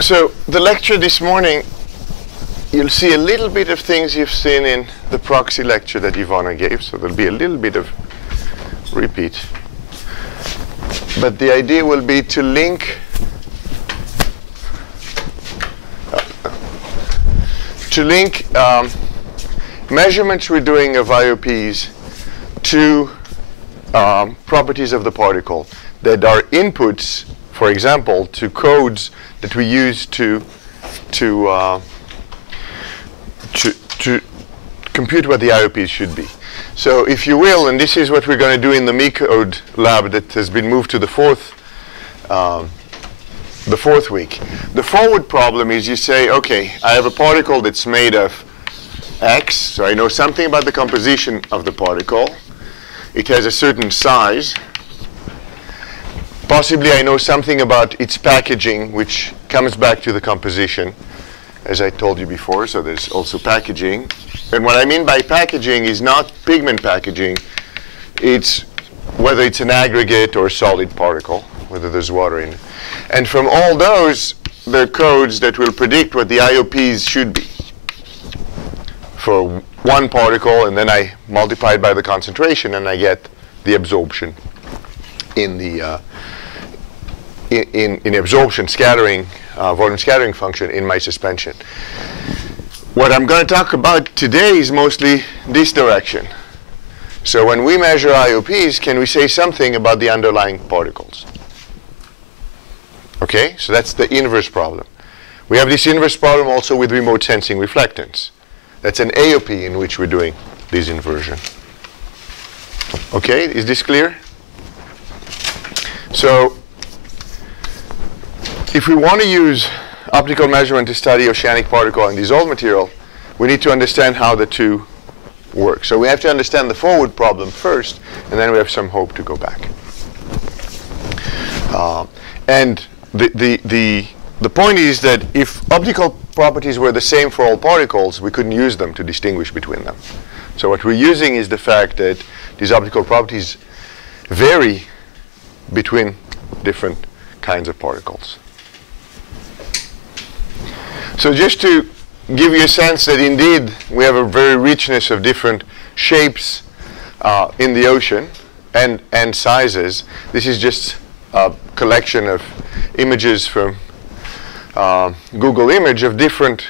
So the lecture this morning, you'll see a little bit of things you've seen in the proxy lecture that Ivana gave, so there'll be a little bit of repeat. But the idea will be to link measurements we're doing of IOPs to properties of the particle that are inputs, for example, to codes that we use to compute what the IOPs should be. So if you will, and this is what we're going to do in the MeCode lab that has been moved to the fourth week. The forward problem is you say, okay, I have a particle that's made of X, so I know something about the composition of the particle. It has a certain size. Possibly I know something about its packaging, which comes back to the composition, as I told you before, so there's also packaging. And what I mean by packaging is not pigment packaging. It's whether it's an aggregate or a solid particle, whether there's water in it. And from all those, there are codes that will predict what the IOPs should be for one particle, and then I multiply it by the concentration, and I get the absorption in the in absorption scattering, volume scattering function in my suspension. What I'm going to talk about today is mostly this direction. So when we measure IOPs, can we say something about the underlying particles? Okay, so that's the inverse problem. We have this inverse problem also with remote sensing reflectance. That's an AOP in which we're doing this inversion. Okay, is this clear? So if we want to use optical measurement to study oceanic particle and dissolved material, we need to understand how the two work. So we have to understand the forward problem first, and then we have some hope to go back. And the point is that if optical properties were the same for all particles, we couldn't use them to distinguish between them. So what we're using is the fact that these optical properties vary between different kinds of particles. So just to give you a sense that indeed we have a very richness of different shapes in the ocean and sizes, this is just a collection of images from Google Image of different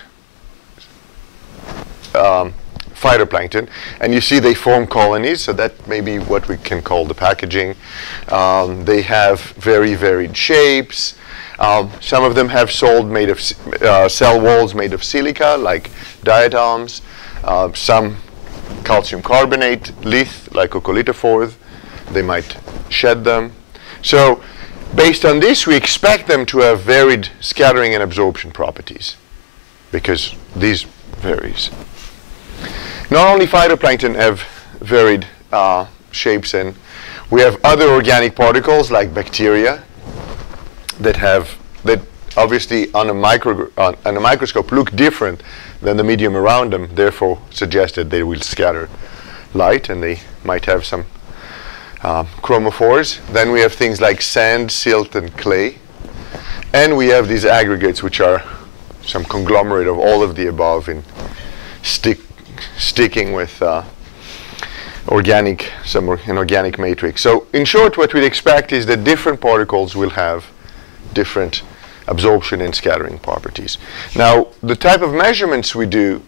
phytoplankton, and you see they form colonies, so that may be what we can call the packaging. They have very varied shapes. Some of them have cell walls made of silica, like diatoms. Some calcium carbonate lith, like occolithophore. They might shed them. So based on this, we expect them to have varied scattering and absorption properties, because these varies. Not only phytoplankton have varied shapes, and we have other organic particles like bacteria that obviously on a microscope look different than the medium around them, therefore suggest that they will scatter light, and they might have some chromophores. Then we have things like sand, silt, and clay. And we have these aggregates, which are some conglomerate of all of the above in sticking with an organic matrix. So in short, what we'd expect is that different particles will have different absorption and scattering properties. Now, the type of measurements we do,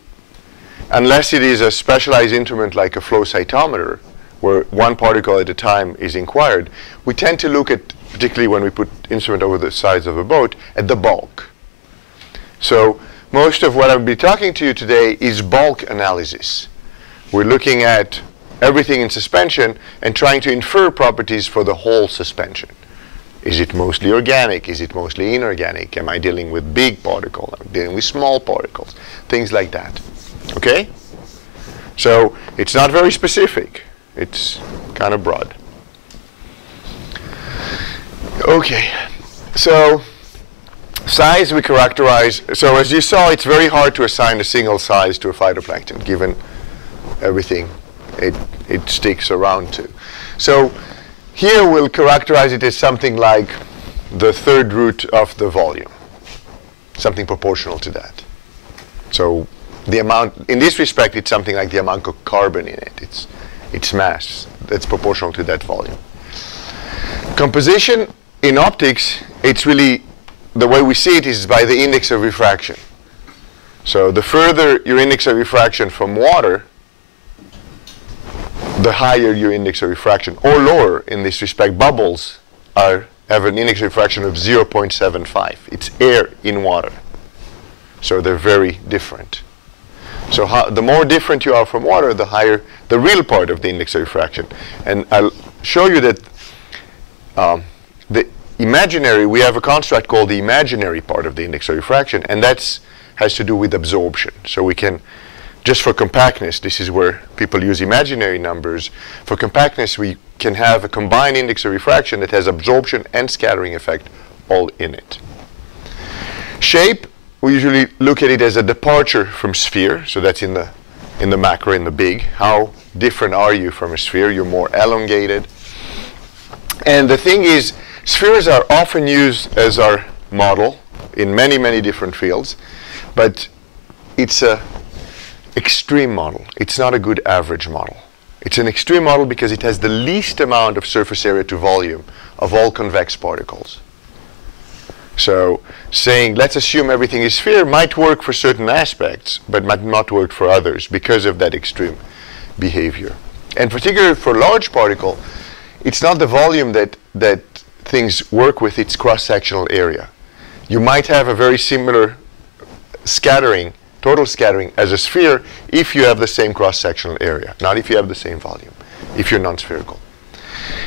unless it is a specialized instrument like a flow cytometer, where one particle at a time is inquired, we tend to look at, particularly when we put instrument over the sides of a boat, at the bulk. So most of what I'll be talking to you today is bulk analysis. We're looking at everything in suspension and trying to infer properties for the whole suspension. Is it mostly organic? Is it mostly inorganic? Am I dealing with big particles? Am I dealing with small particles? Things like that. Okay? So it's not very specific. It's kind of broad. Okay. So size we characterize. So as you saw, it's very hard to assign a single size to a phytoplankton, given everything it sticks around to. So here we'll characterize it as something like the third root of the volume. something proportional to that. So the amount, in this respect, it's something like the amount of carbon in it. It's mass that's proportional to that volume. Composition in optics, it's really, the way we see it is by the index of refraction. So the further your index of refraction from water, the higher your index of refraction, or lower in this respect. Bubbles have an index of refraction of 0.75. It's air in water. So they're very different. So the more different you are from water, the higher the real part of the index of refraction. And I'll show you that the imaginary, we have a construct called the imaginary part of the index of refraction, and that has to do with absorption. So we can, just for compactness, this is where people use imaginary numbers. For compactness, we can have a combined index of refraction that has absorption and scattering effect all in it. Shape, we usually look at it as a departure from sphere. So that's in the macro, in the big. How different are you from a sphere? You're more elongated. And the thing is, spheres are often used as our model in many, many different fields. But it's an extreme model. It's not a good average model. It's an extreme model because it has the least amount of surface area to volume of all convex particles. So saying, let's assume everything is sphere might work for certain aspects, but might not work for others because of that extreme behavior. And particularly for large particle, it's not the volume that things work with, it's cross-sectional area. You might have a very similar scattering, total scattering as a sphere if you have the same cross-sectional area, not if you have the same volume, if you're non-spherical.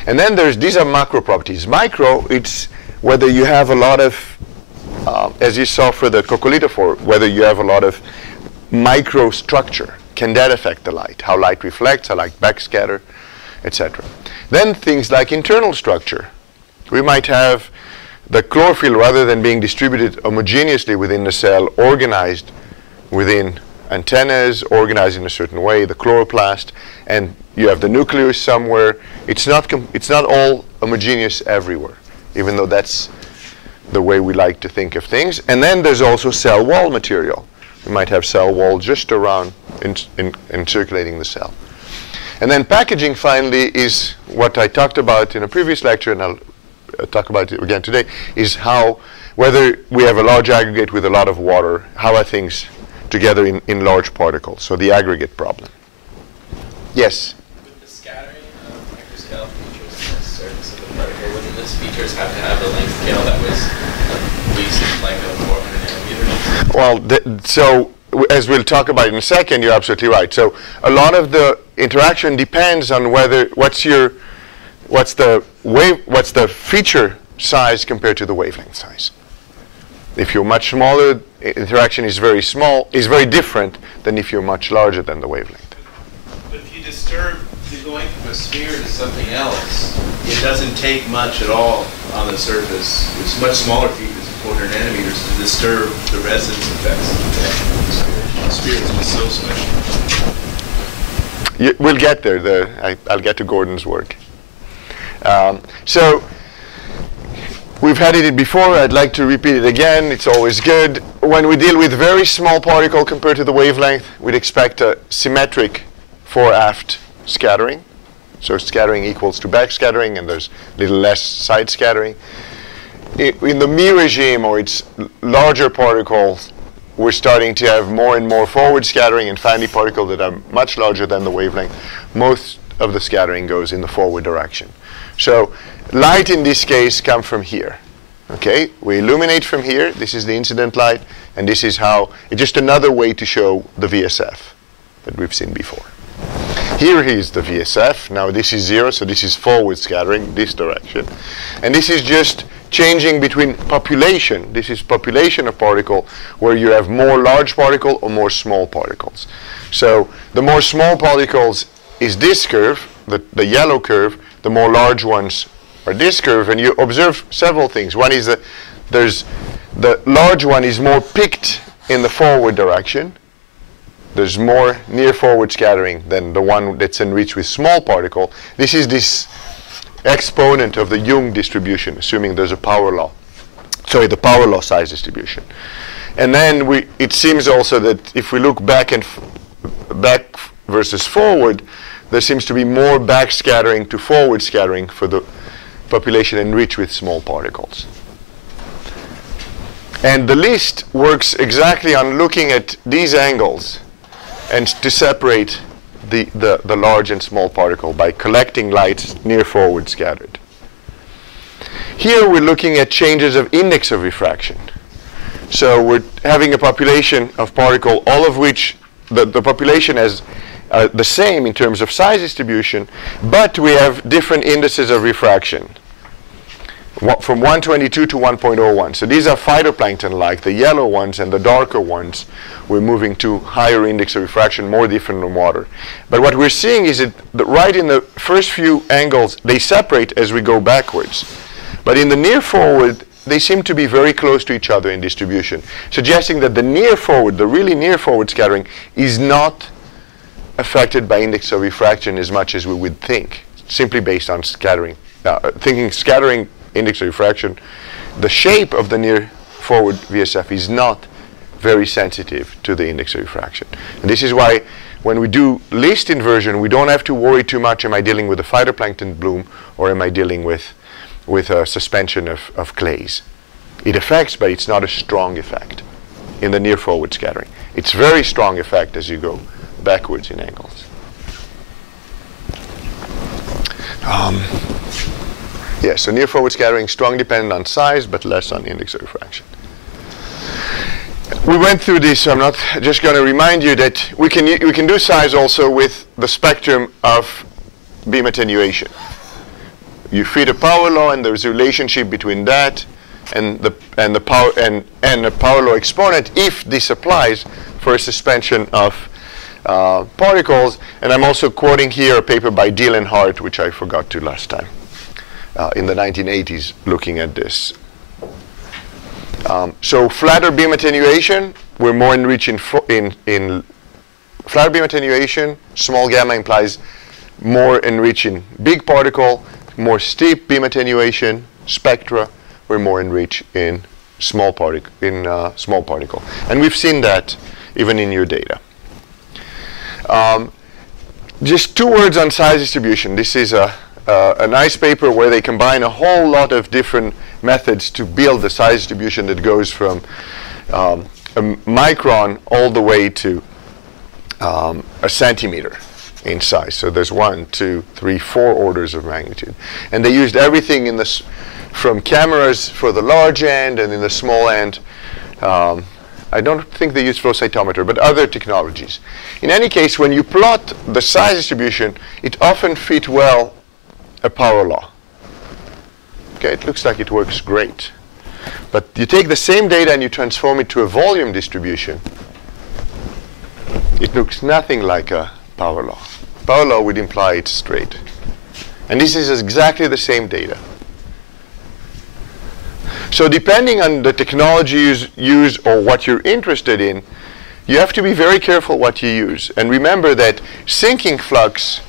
And then these are macro properties. Micro, it's whether you have a lot of, as you saw for the coccolithophore, whether you have a lot of microstructure. Can that affect the light? How light reflects, how light backscatter, etc. Then things like internal structure. We might have the chlorophyll, rather than being distributed homogeneously within the cell, organized within antennas, organized in a certain way, the chloroplast, and you have the nucleus somewhere. It's not all homogeneous everywhere, even though that's the way we like to think of things. And then there's also cell wall material. We might have cell wall just around encirculating the cell. And then packaging, finally, is what I talked about in a previous lecture, and I'll talk about it again today, is how, whether we have a large aggregate with a lot of water, how are things together in large particles? So the aggregate problem. Yes? With the scattering of microscale features on the surface of the particle, wouldn't those features have to have a length scale that was at least like a 400 nanometers? Well, so as we'll talk about in a second, you're absolutely right. So a lot of the interaction depends on whether what's the feature size compared to the wavelength size. If you're much smaller, interaction is very small, is very different than if you're much larger than the wavelength. But if you disturb the going from a sphere to something else, it doesn't take much at all on the surface. It's much smaller features, 400 nanometers, to disturb the resonance effects. The sphere is just so special. We'll get there. I'll get to Gordon's work. So we've had it before. I'd like to repeat it again. It's always good. When we deal with very small particle compared to the wavelength, we'd expect a symmetric fore-aft scattering. So scattering equals to backscattering, and there's a little less side scattering. In the Mie regime, or its larger particles, we're starting to have more and more forward scattering, and finally particles that are much larger than the wavelength. Most of the scattering goes in the forward direction. So light in this case comes from here. Okay, we illuminate from here. This is the incident light, and this is how, it's just another way to show the VSF that we've seen before. Here is the VSF. Now this is 0, so this is forward scattering, this direction. And this is just changing between population. This is population of particle, where you have more large particle or more small particles. So the more small particles is this curve, the yellow curve. The more large ones are this curve, and you observe several things. One is that the large one is more picked in the forward direction. There's more near forward scattering than the one that's enriched with small particle. This is this exponent of the Young distribution, assuming there's a power law. Sorry, the power law size distribution. And then it seems also that if we look back versus forward, there seems to be more backscattering to forward scattering for the population enriched with small particles. And the list works exactly on looking at these angles and to separate the large and small particle by collecting light near forward scattered. Here we're looking at changes of index of refraction. So we're having a population of particle, all of which the population is the same in terms of size distribution, but we have different indices of refraction from 122 to 1.01. So these are phytoplankton like the yellow ones, and the darker ones we're moving to higher index of refraction, more different than water. But what we're seeing is that right in the first few angles they separate as we go backwards. But in the near forward, they seem to be very close to each other in distribution, suggesting that the near forward, the really near forward scattering, is not affected by index of refraction as much as we would think, simply based on scattering. Thinking scattering index of refraction, the shape of the near forward VSF is not very sensitive to the index of refraction. And this is why when we do list inversion, we don't have to worry too much, am I dealing with a phytoplankton bloom or am I dealing with a suspension of clays. It affects, but it's not a strong effect in the near forward scattering. It's very strong effect as you go backwards in angles. So near forward scattering, strong dependent on size, but less on index of refraction. We went through this, so I'm not just going to remind you that we can do size also with the spectrum of beam attenuation. You feed a power law, and there's a relationship between that and the power law exponent if this applies for a suspension of particles. And I'm also quoting here a paper by Deal and Hart, which I forgot to last time, in the 1980s, looking at this. So flatter beam attenuation, we're more enriched in flatter beam attenuation. Small gamma implies more enriched in big particle. More steep beam attenuation spectra, we're more enriched in small particle. And we've seen that even in your data. Just 2 words on size distribution. This is a nice paper where they combine a whole lot of different methods to build the size distribution that goes from a micron all the way to a centimeter in size. So there's 1, 2, 3, 4 orders of magnitude. And they used everything in this, from cameras for the large end, and in the small end, I don't think they used flow cytometer, but other technologies. In any case, when you plot the size distribution, it often fits well a power law. Okay, it looks like it works great. But you take the same data and you transform it to a volume distribution, it looks nothing like a power law. Power law would imply it's straight. And this is exactly the same data. So depending on the technology you use or what you're interested in, you have to be very careful what you use. And remember that sinking flux,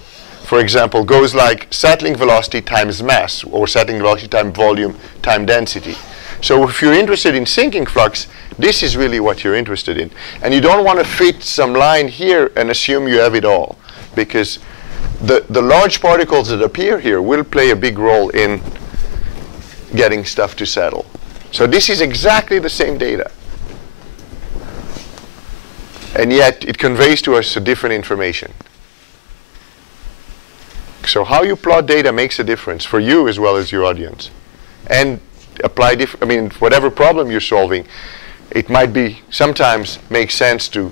for example, goes like settling velocity times mass, or settling velocity times volume times density. So if you're interested in sinking flux, this is really what you're interested in. And you don't want to fit some line here and assume you have it all, because the large particles that appear here will play a big role in getting stuff to settle. So this is exactly the same data. And yet it conveys to us a different information. So how you plot data makes a difference for you as well as your audience. And apply whatever problem you're solving, it might be sometimes makes sense to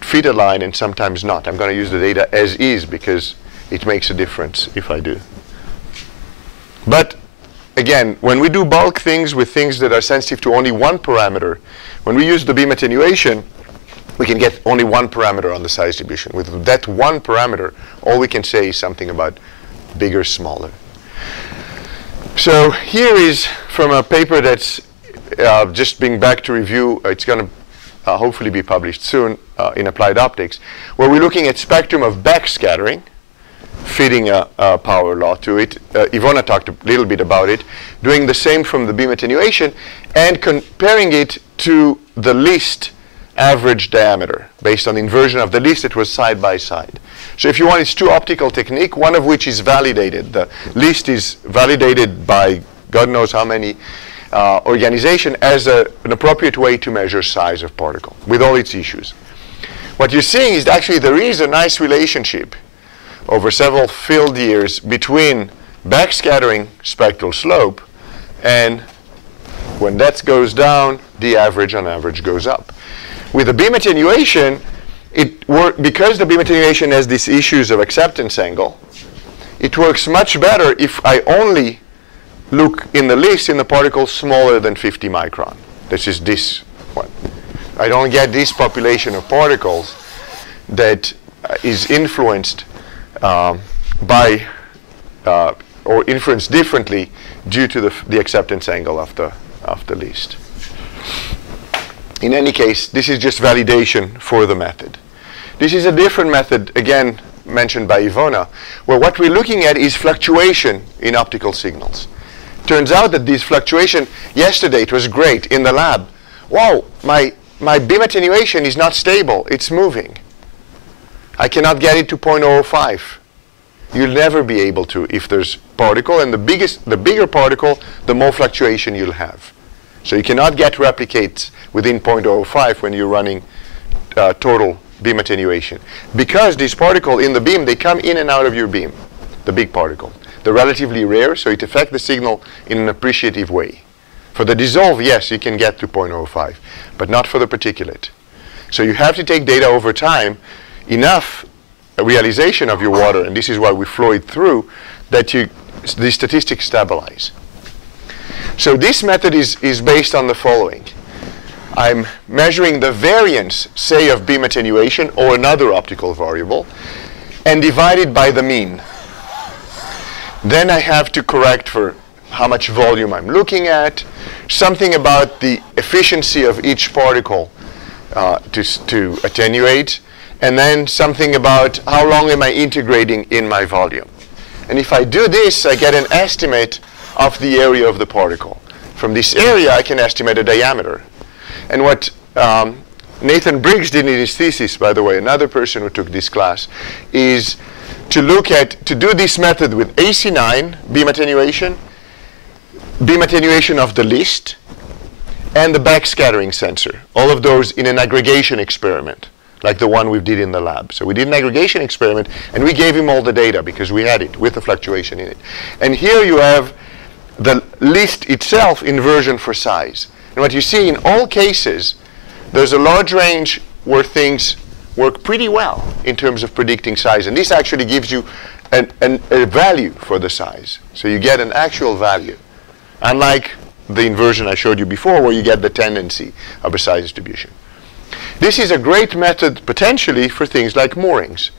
fit a line and sometimes not. I'm going to use the data as is because it makes a difference if I do. But again, when we do bulk things with things that are sensitive to only one parameter, when we use the beam attenuation, we can get only one parameter on the size distribution. With that one parameter, all we can say is something about bigger, smaller. So here is from a paper that's just being back to review. It's going to hopefully be published soon in Applied Optics, where we're looking at spectrum of backscattering fitting a power law to it. Ivona talked a little bit about it, doing the same from the beam attenuation and comparing it to the least average diameter based on inversion of the least. It was side by side. So if you want, it's two optical technique, one of which is validated. The least is validated by God knows how many organization as an appropriate way to measure size of particle with all its issues. What you're seeing is actually there is a nice relationship over several field years between backscattering spectral slope and when that goes down, the average on average goes up. With the beam attenuation, because the beam attenuation has these issues of acceptance angle, it works much better if I only look in the least in the particles smaller than 50 micron. This is this one. I don't get this population of particles that is influenced by or influenced differently due to the acceptance angle of the least. In any case, this is just validation for the method. This is a different method, again mentioned by Ivona, where what we're looking at is fluctuation in optical signals. Turns out that this fluctuation, yesterday it was great in the lab. Wow, my beam attenuation is not stable, it's moving. I cannot get it to 0.05. You'll never be able to if there's particle, and the bigger particle, the more fluctuation you'll have. So you cannot get replicates within 0.05 when you're running total beam attenuation. Because these particles in the beam, they come in and out of your beam, the big particle. They're relatively rare, so it affects the signal in an appreciative way. For the dissolve, yes, you can get to 0.05, but not for the particulate. So you have to take data over time, enough realization of your water, and this is why we flow it through, that the statistics stabilize. So this method is based on the following. I'm measuring the variance, say, of beam attenuation or another optical variable, and divide it by the mean. Then I have to correct for how much volume I'm looking at, something about the efficiency of each particle to attenuate, and then something about how long am I integrating in my volume. And if I do this, I get an estimate of the area of the particle. From this area, I can estimate a diameter. And what Nathan Briggs did in his thesis, by the way, another person who took this class, is to do this method with AC9, beam attenuation of the least, and the backscattering sensor. All of those in an aggregation experiment, like the one we did in the lab. So we did an aggregation experiment, and we gave him all the data because we had it with the fluctuation in it. And here you have the least itself inversion for size. And what you see in all cases, there's a large range where things work pretty well in terms of predicting size. And this actually gives you a value for the size. So you get an actual value. Unlike the inversion I showed you before, where you get the tendency of a size distribution. This is a great method potentially for things like moorings,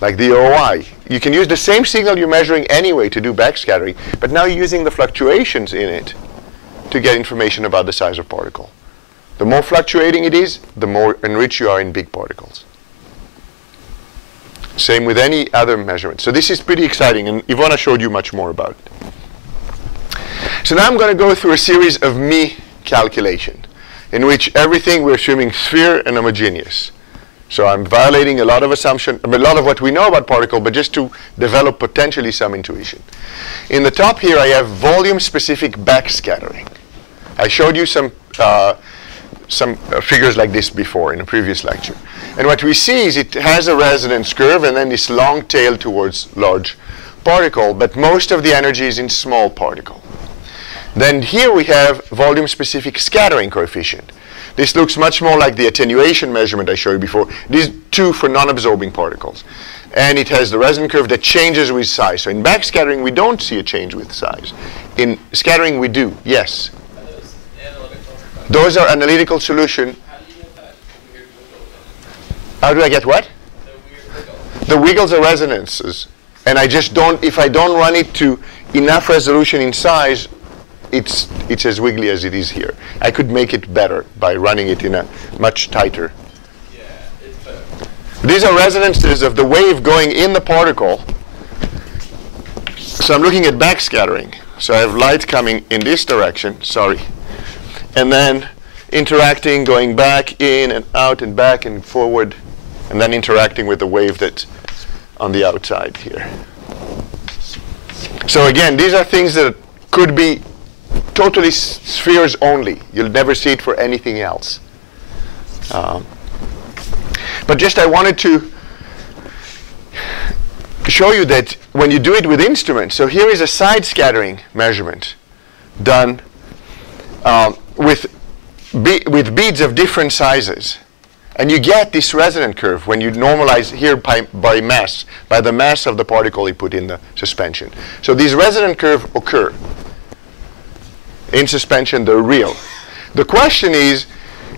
like the OI. You can use the same signal you're measuring anyway to do backscattering, but now you're using the fluctuations in it to get information about the size of particle. The more fluctuating it is, the more enriched you are in big particles. Same with any other measurement. So this is pretty exciting, and Ivona showed you much more about it. So now I'm going to go through a series of me calculation, in which everything we're assuming sphere and homogeneous. So I'm violating a lot of assumption, a lot of what we know about particle, but just to develop potentially some intuition. In the top here, I have volume-specific backscattering. I showed you some figures like this before in a previous lecture. And what we see is it has a resonance curve and then this long tail towards large particle, but most of the energy is in small particle. Then here we have volume-specific scattering coefficient. This looks much more like the attenuation measurement I showed you before. These two for non-absorbing particles. And it has the resonance curve that changes with size. So in backscattering, we don't see a change with size. In scattering, we do, yes. Those are analytical solution. How do you get that weird wiggle? How do I get what? The weird wiggle. The wiggles are resonances. And I just don't, if I don't run it to enough resolution in size, it's as wiggly as it is here. I could make it better by running it in a much tighter. Yeah, it's better. These are resonances of the wave going in the particle So I'm looking at backscattering. So I have light coming in this direction, sorry, and then interacting, going back in and out and back and forward, and then interacting with the wave that's on the outside here. So again, these are things that could be totally spheres only. You'll never see it for anything else. But just I wanted to show you that when you do it with instruments, so here is a side scattering measurement done with beads of different sizes. And you get this resonant curve when you normalize here by mass, by the mass of the particle you put in the suspension. So these resonant curves occur in suspension, they're real. The question is,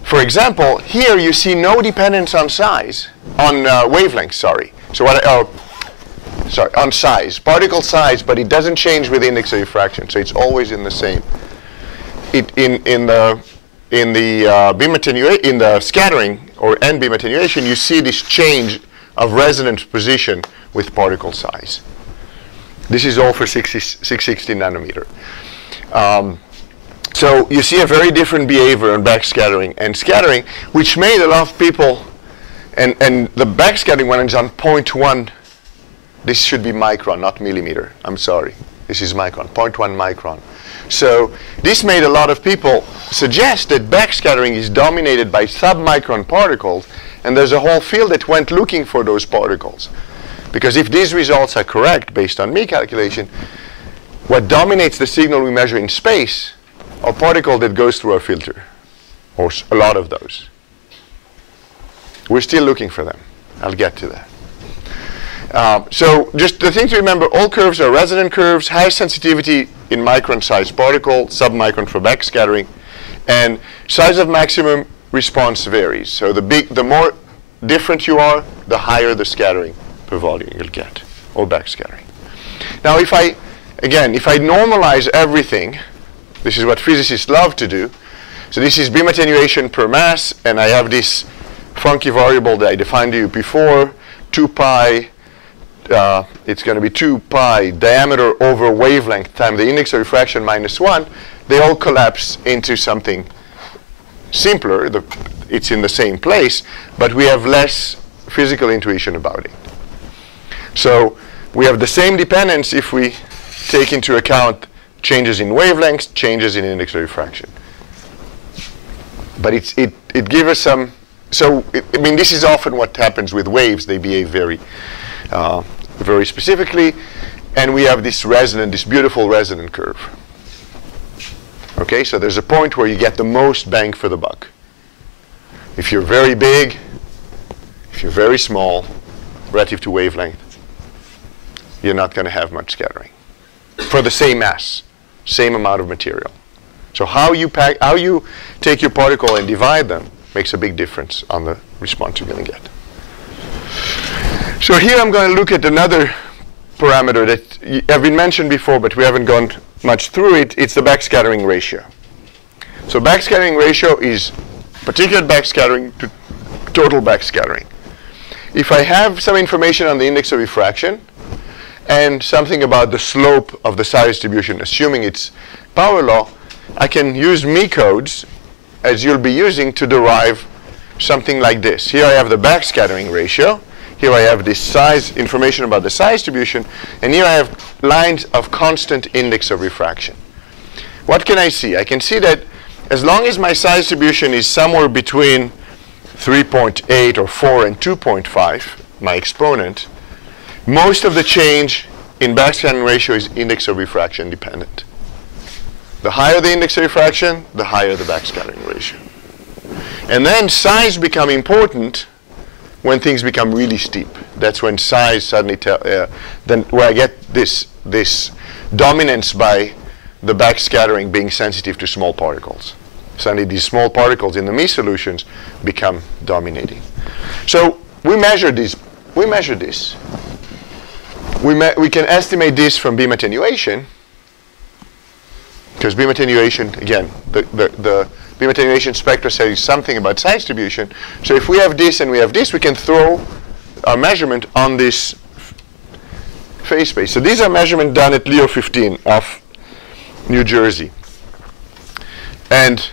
for example, here you see no dependence on size, on wavelength, sorry. So on size, particle size, but it doesn't change with the index of refraction, so it's always in the same. In the scattering or N beam attenuation, you see this change of resonance position with particle size. This is all for 660 nanometer. So you see a very different behavior on backscattering and scattering, which made a lot of people, and the backscattering one is on 0.1. This should be micron, not millimeter. I'm sorry. This is micron, 0.1 micron. So this made a lot of people suggest that backscattering is dominated by submicron particles, and there's a whole field that went looking for those particles. Because if these results are correct, based on me calculation, what dominates the signal we measure in space are particles that goes through our filter, or a lot of those. We're still looking for them. I'll get to that. So just the thing to remember, all curves are resonant curves, high sensitivity in micron-sized particle, submicron for backscattering, and size of maximum response varies. So the more different you are, the higher the scattering per volume you'll get, or backscattering. Now if I normalize everything, this is what physicists love to do. So this is beam attenuation per mass, and I have this funky variable that I defined to you before, 2 pi, it's going to be 2 pi diameter over wavelength times the index of refraction minus 1. They all collapse into something simpler. It's in the same place, but we have less physical intuition about it. So we have the same dependence if we take into account changes in wavelengths, changes in index of refraction. But it gives us some, I mean, this is often what happens with waves. They behave very specifically, and we have this beautiful resonant curve. Okay, so there's a point where you get the most bang for the buck. If you're very big, if you're very small, relative to wavelength, you're not going to have much scattering for the same mass, same amount of material. So how you take your particle and divide them makes a big difference on the response you're going to get. So here I'm going to look at another parameter that have been mentioned before, but we haven't gone much through it. It's the backscattering ratio. So backscattering ratio is particulate backscattering to total backscattering. If I have some information on the index of refraction and something about the slope of the size distribution, assuming it's power law, I can use me codes, as you'll be using, to derive something like this. Here I have the backscattering ratio. Here I have this size, information about the size distribution, and here I have lines of constant index of refraction. What can I see? I can see that as long as my size distribution is somewhere between 3.8 or 4 and 2.5, my exponent, most of the change in backscattering ratio is index of refraction dependent. The higher the index of refraction, the higher the backscattering ratio. And then size become important when things become really steep. That's when size suddenly then where I get this dominance by the backscattering being sensitive to small particles. Suddenly these small particles in the me solutions become dominating. So we measure this. We can estimate this from beam attenuation, because beam attenuation, again, the beam attenuation spectra says something about size distribution. So if we have this and we have this, we can throw our measurement on this phase space. So these are measurements done at Leo 15 of New Jersey. And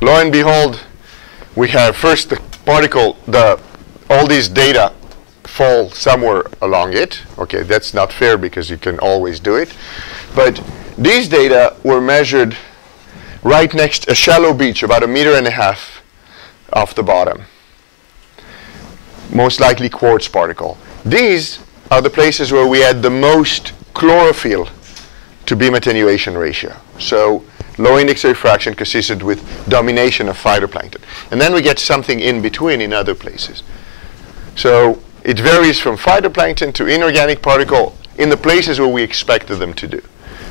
lo and behold, we have first the particle, all these data fall somewhere along it. Okay, that's not fair because you can always do it. But these data were measured right next a shallow beach, about 1.5 meters off the bottom. Most likely quartz particle. These are the places where we had the most chlorophyll to beam attenuation ratio. So low index of refraction consisted with domination of phytoplankton. And then we get something in between in other places. So it varies from phytoplankton to inorganic particle in the places where we expected them to do.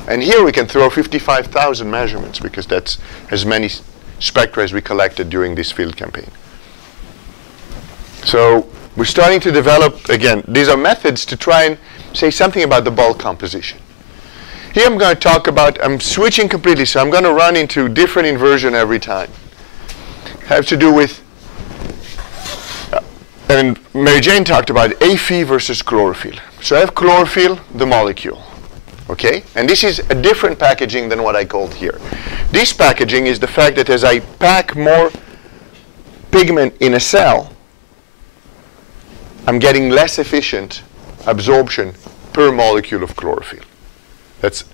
And here we can throw 55,000 measurements because that's as many spectra as we collected during this field campaign. So we're starting to develop, again, these are methods to try and say something about the bulk composition. Here I'm going to talk about, I'm switching completely, so I'm going to run into different inversion every time. Have to do with, and Mary Jane talked about Fe versus chlorophyll. So I have chlorophyll, the molecule. Okay? And this is a different packaging than what I called here. This packaging is the fact that as I pack more pigment in a cell, I'm getting less efficient absorption per molecule of chlorophyll. That's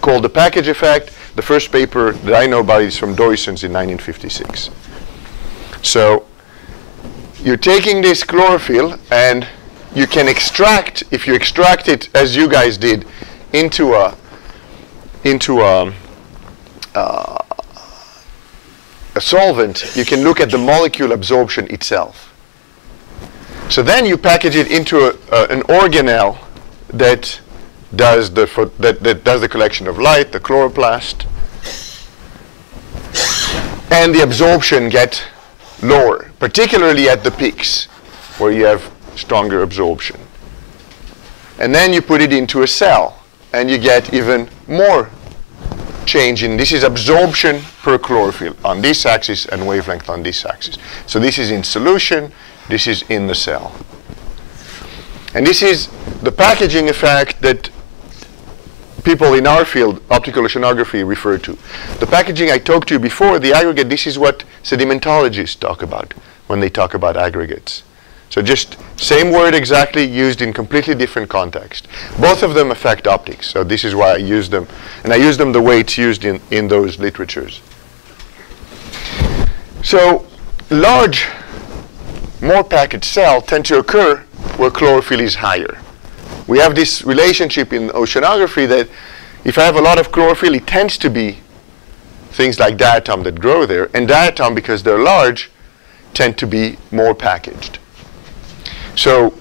called the package effect. The first paper that I know about is from Doyson's in 1956. So you're taking this chlorophyll and you can extract, if you extract it as you guys did, into a solvent, you can look at the molecule absorption itself. So then you package it into an organelle that does the collection of light, the chloroplast, and the absorption get lower, particularly at the peaks where you have stronger absorption. And then you put it into a cell and you get even more change in, this is absorption per chlorophyll on this axis and wavelength on this axis. So this is in solution, this is in the cell. And this is the packaging effect that people in our field, optical oceanography, refer to. The packaging I talked to you before, the aggregate, this is what sedimentologists talk about when they talk about aggregates. So just same word exactly used in completely different context. Both of them affect optics, so this is why I use them. And I use them the way it's used in those literatures. So large, more packaged cells tend to occur where chlorophyll is higher. We have this relationship in oceanography that if I have a lot of chlorophyll, it tends to be things like diatom that grow there. And diatom, because they're large, tend to be more packaged. So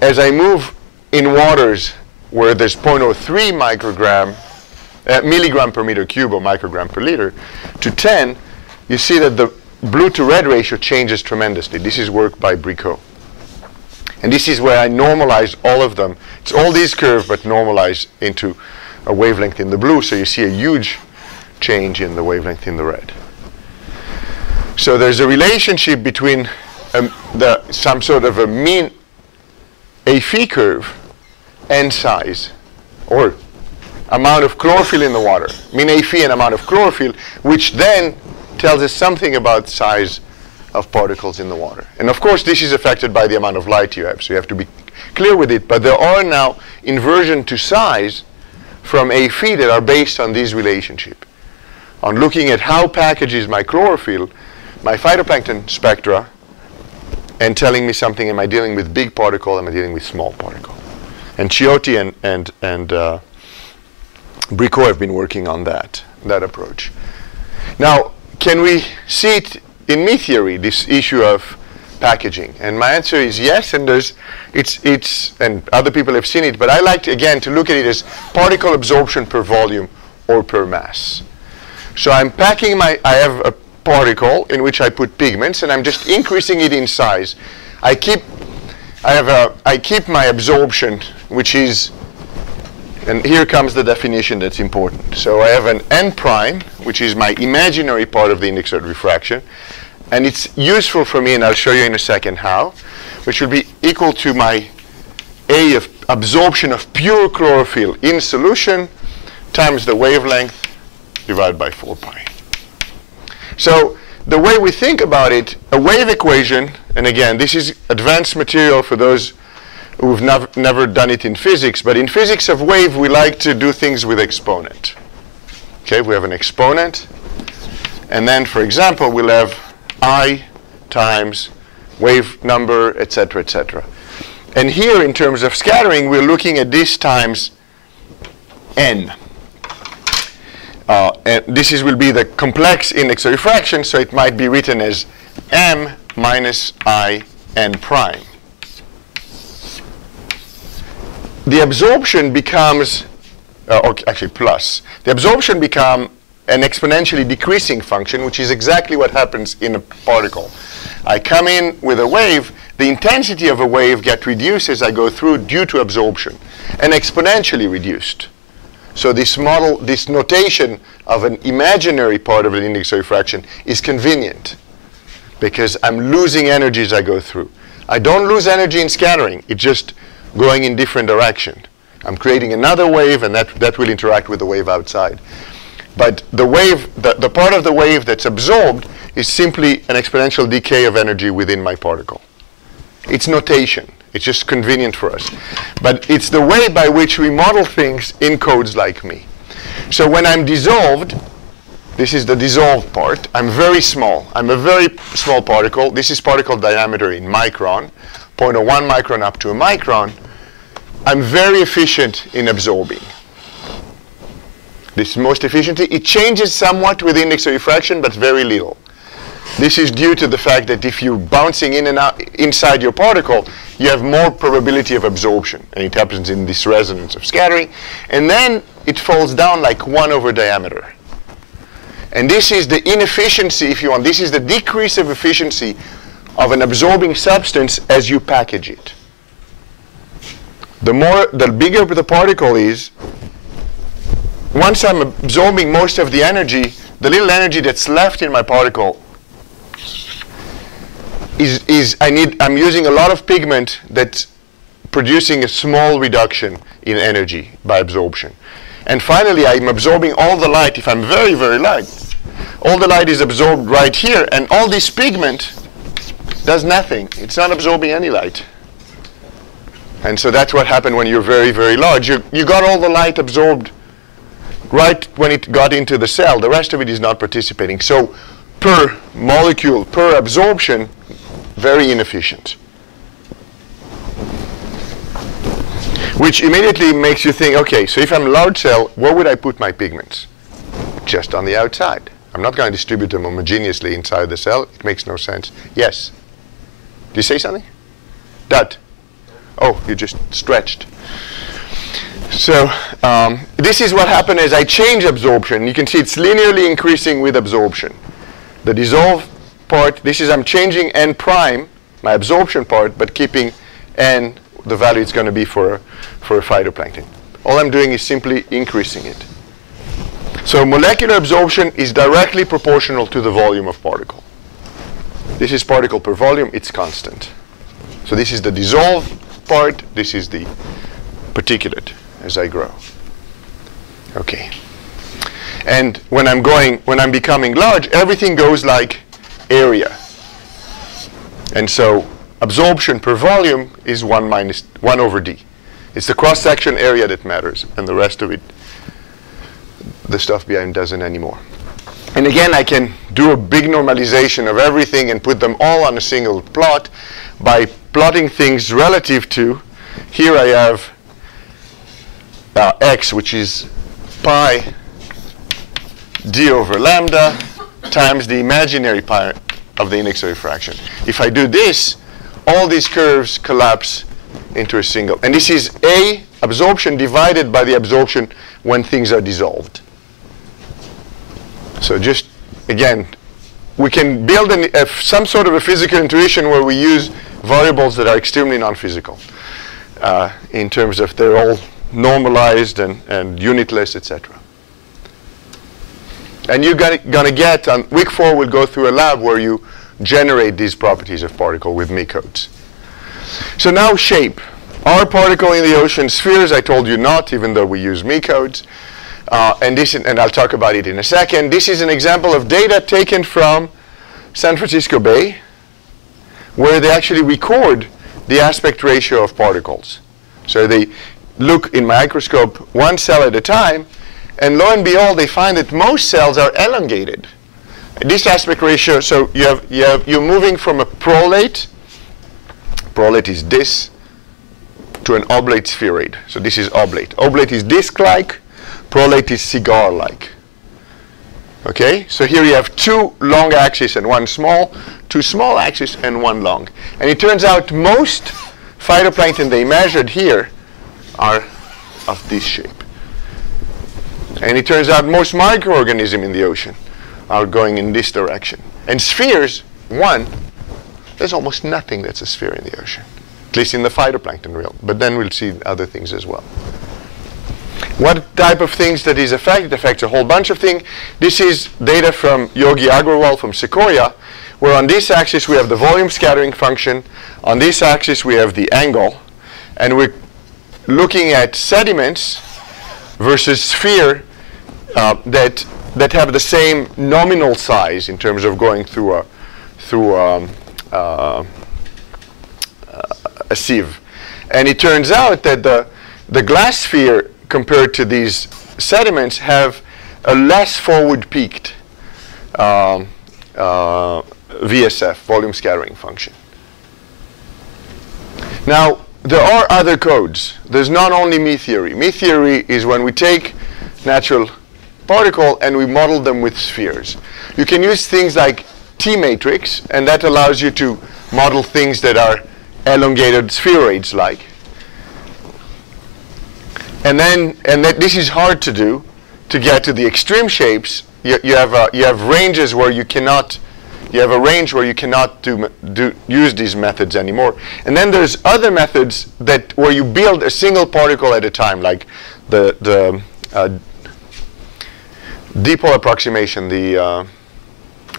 as I move in waters where there's 0.03 milligram per meter cube or microgram per liter to 10, you see that the blue to red ratio changes tremendously. This is work by Bricot. And this is where I normalize all of them. It's all these curves, but normalize into a wavelength in the blue, so you see a huge change in the wavelength in the red. So there's a relationship between some sort of a mean Fe curve and size, or amount of chlorophyll in the water, mean Fe and amount of chlorophyll, which then tells us something about size of particles in the water. And of course, this is affected by the amount of light you have, so you have to be clear with it. But there are now inversion to size from Fe that are based on this relationship, on looking at how packages my chlorophyll, my phytoplankton spectra, and telling me something, am I dealing with big particle, am I dealing with small particle? And Ciotti and Bricot have been working on that approach. Now, can we see it in me theory, this issue of packaging? And my answer is yes, and and other people have seen it, but I like, again, to look at it as particle absorption per volume or per mass. So I'm packing I have a particle in which I put pigments, and I'm just increasing it in size. I keep my absorption, which is, and here comes the definition that's important. So I have an n prime, which is my imaginary part of the index of refraction, and it's useful for me, and I'll show you in a second how, which will be equal to my A of absorption of pure chlorophyll in solution times the wavelength divided by 4 pi. So the way we think about it, a wave equation, and again, this is advanced material for those who've never done it in physics, but in physics of wave, we like to do things with exponent. Okay, we have an exponent, and then, for example, we'll have I times wave number, etc., etc. And here, in terms of scattering, we're looking at this times n. And this will be the complex index of refraction, so it might be written as m minus I n prime. The absorption becomes, actually plus, the absorption becomes an exponentially decreasing function, which is exactly what happens in a particle. I come in with a wave, the intensity of a wave gets reduced as I go through due to absorption, and exponentially reduced. So this model, this notation of an imaginary part of an index of refraction is convenient because I'm losing energy as I go through. I don't lose energy in scattering, it's just going in different direction. I'm creating another wave, and that will interact with the wave outside. But the wave, the part of the wave that's absorbed is simply an exponential decay of energy within my particle. It's notation. It's just convenient for us. But it's the way by which we model things in codes like me. So when I'm dissolved, this is the dissolved part. I'm very small. I'm a very small particle. This is particle diameter in micron, 0.01 micron up to a micron. I'm very efficient in absorbing. This is most efficiency. It changes somewhat with index of refraction, but very little. This is due to the fact that if you're bouncing in and out inside your particle, you have more probability of absorption. And it happens in this resonance of scattering. And then it falls down like 1 over diameter. And this is the inefficiency, if you want. This is the decrease of efficiency of an absorbing substance as you package it. The bigger the particle is, once I'm absorbing most of the energy, the little energy that's left in my particle I'm using a lot of pigment that's producing a small reduction in energy by absorption. And finally, I'm absorbing all the light. If I'm very, very light, all the light is absorbed right here, and all this pigment does nothing. It's not absorbing any light. And so that's what happened when you're very, very large. You got all the light absorbed right when it got into the cell. The rest of it is not participating. So per molecule, per absorption, very inefficient. Which immediately makes you think, okay, so if I'm a large cell, where would I put my pigments? Just on the outside. I'm not going to distribute them homogeneously inside the cell. It makes no sense. Yes? Did you say something? That? Oh, you just stretched. So this is what happened as I change absorption. You can see it's linearly increasing with absorption. The dissolved part, this is I'm changing n prime, my absorption part, but keeping n, the value it's going to be for a phytoplankton. All I'm doing is simply increasing it. So molecular absorption is directly proportional to the volume of particle. This is particle per volume, it's constant. So this is the dissolved part, this is the particulate as I grow. Okay. And when I'm becoming large, everything goes like area. And so absorption per volume is 1 over d. It's the cross-section area that matters, and the rest of it, the stuff behind doesn't anymore. And again, I can do a big normalization of everything and put them all on a single plot by plotting things relative to, here I have x, which is pi d over lambda times the imaginary pi of the index of refraction. If I do this, all these curves collapse into a single. And this is A, absorption divided by the absorption when things are dissolved. So just, again, we can build some sort of a physical intuition where we use variables that are extremely non-physical in terms of they're all normalized and unitless, etc. And you're going to get, on week 4, we'll go through a lab where you generate these properties of particle with me codes. So now shape. Are particle in the ocean spheres? I told you not, even though we use me codes. And I'll talk about it in a second. This is an example of data taken from San Francisco Bay, where they actually record the aspect ratio of particles. So they look in microscope one cell at a time, and lo and behold, they find that most cells are elongated. This aspect ratio, so you're moving from a prolate is this, to an oblate spheroid. So this is oblate. Oblate is disc-like, prolate is cigar-like. Okay, so here you have two long axes and one small, two small axes and one long. And it turns out most phytoplankton they measured here are of this shape. And it turns out most microorganisms in the ocean are going in this direction. And spheres, there's almost nothing that's a sphere in the ocean, at least in the phytoplankton realm. But then we'll see other things as well. What type of things that is affected? It affects a whole bunch of things. This is data from Yogi Agrawal from Sequoia, where on this axis we have the volume scattering function. On this axis we have the angle. And we're looking at sediments versus sphere that have the same nominal size in terms of going through a sieve. And it turns out that the glass sphere compared to these sediments have a less forward peaked VSF, volume scattering function. Now, there are other codes. There's not only me theory. Me theory is when we take natural particle and we model them with spheres. You can use things like T-matrix, and that allows you to model things that are elongated spheroids-like. And this is hard to do. To get to the extreme shapes, you have ranges where you cannot. You have a range where you cannot use these methods anymore. And then there's other methods where you build a single particle at a time, like the dipole approximation. I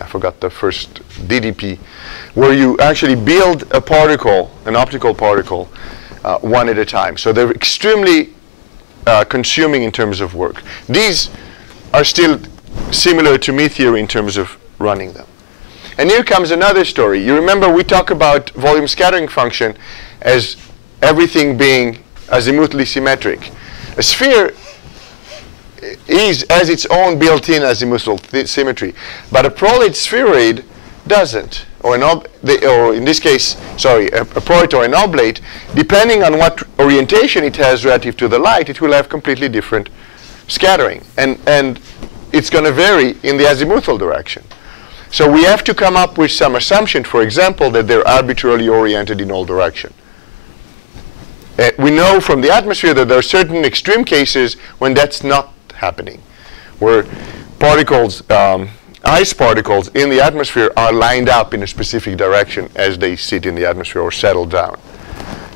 forgot the first DDP, where you actually build a particle, an optical particle, one at a time. So they're extremely consuming in terms of work. These are still similar to me theory in terms of running them. And here comes another story. You remember we talk about volume scattering function as everything being azimuthally symmetric. A sphere has its own built-in azimuthal symmetry, but a prolate spheroid doesn't. Or in this case, sorry, a prolate or an oblate, depending on what orientation it has relative to the light, it will have completely different scattering. And it's going to vary in the azimuthal direction. So we have to come up with some assumption, for example, that they're arbitrarily oriented in all directions. We know from the atmosphere that there are certain extreme cases when that's not happening, where particles, ice particles in the atmosphere are lined up in a specific direction as they sit in the atmosphere or settle down.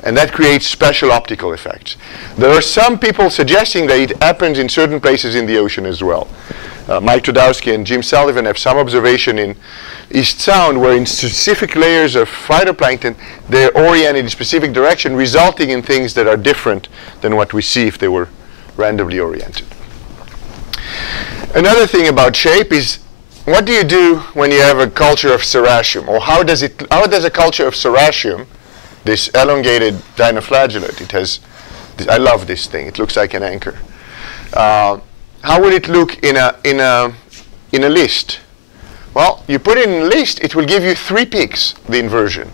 And that creates special optical effects. There are some people suggesting that it happens in certain places in the ocean as well. Mike Todowski and Jim Sullivan have some observation in East Sound where in specific layers of phytoplankton they're oriented in a specific direction, resulting in things that are different than what we see if they were randomly oriented. Another thing about shape is, what do you do when you have a culture of Serratium? Or how does a culture of Serratium, this elongated dinoflagellate, it has, I love this thing, it looks like an anchor. How would it look in a list? Well, you put it in a list, it will give you 3 peaks, the inversion.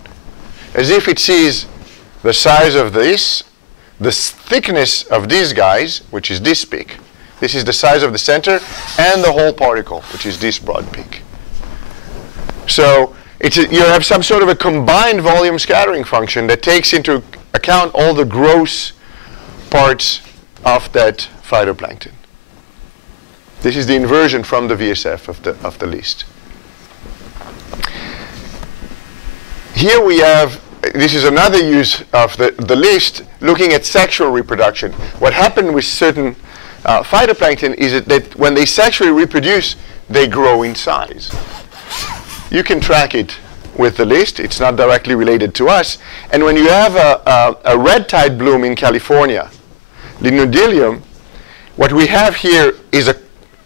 As if it sees the size of this, the thickness of these guys, which is this peak. This is the size of the center, and the whole particle, which is this broad peak. So you have some sort of a combined volume scattering function that takes into account all the gross parts of that phytoplankton. This is the inversion from the VSF of the list. Here we have, this is another use of the list, looking at sexual reproduction. What happened with certain phytoplankton is that when they sexually reproduce, they grow in size. You can track it with the list. It's not directly related to us. And when you have a red tide bloom in California, linodilium, what we have here is a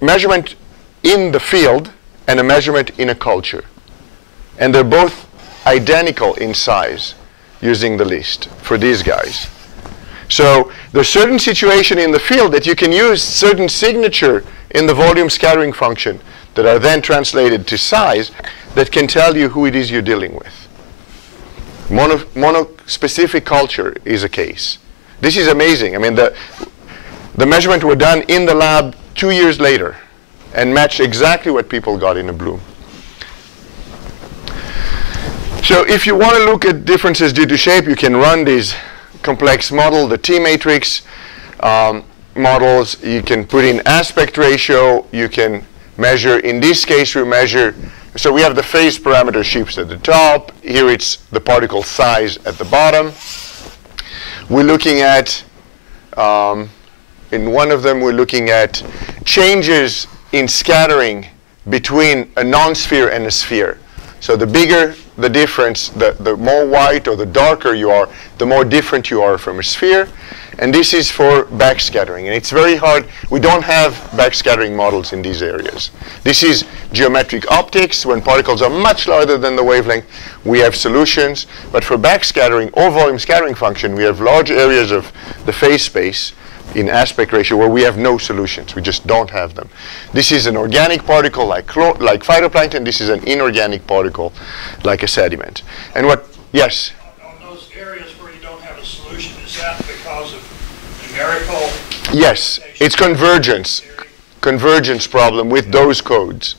measurement in the field and a measurement in a culture. And they're both identical in size using the list for these guys. So there's certain situation in the field that you can use certain signature in the volume scattering function that are then translated to size that can tell you who it is you're dealing with. Monospecific culture is a case. This is amazing. I mean, the measurements were done in the lab 2 years later and matched exactly what people got in a bloom. So if you want to look at differences due to shape, you can run these complex model, the T-matrix models. You can put in aspect ratio. You can measure, in this case, we measure, so we have the phase parameter shifts at the top. Here it's the particle size at the bottom. We're looking at, in one of them, we're looking at changes in scattering between a non-sphere and a sphere. So the bigger the difference, the more white or the darker you are, the more different you are from a sphere. And this is for backscattering. And it's very hard. We don't have backscattering models in these areas. This is geometric optics. When particles are much larger than the wavelength, we have solutions. But for backscattering or volume scattering function, we have large areas of the phase space in aspect ratio where we have no solutions. We just don't have them. This is an organic particle like phytoplankton. This is an inorganic particle like a sediment. And what, yes? On those areas where you don't have a solution, is that because of numerical? Yes, it's convergence problem with those codes,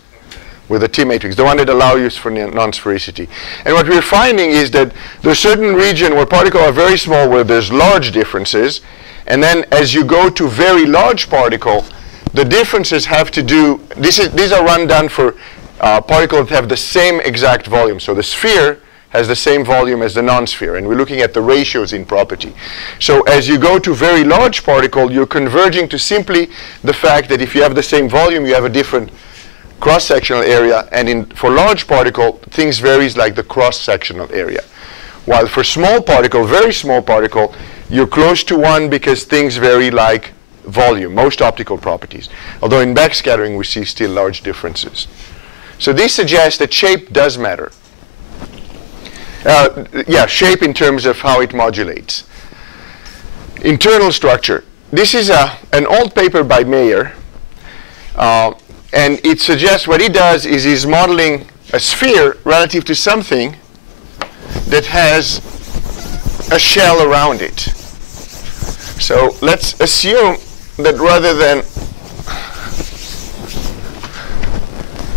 with the T-matrix, the one that allows you for non-sphericity. And what we're finding is that there's certain region where particles are very small where there's large differences. And then as you go to very large particle, the differences have to do, these are done for particles that have the same exact volume. So the sphere has the same volume as the non-sphere. And we're looking at the ratios in property. So as you go to very large particle, you're converging to simply the fact that if you have the same volume, you have a different cross-sectional area. And for large particle, things varies like the cross-sectional area. While for small particle, very small particle, you're close to 1 because things vary like volume, most optical properties. Although in backscattering, we see still large differences. So this suggests that shape does matter. Yeah, shape in terms of how it modulates. Internal structure. This is an old paper by Mayer. And it suggests what he does is he's modeling a sphere relative to something that has a shell around it. So let's assume that rather than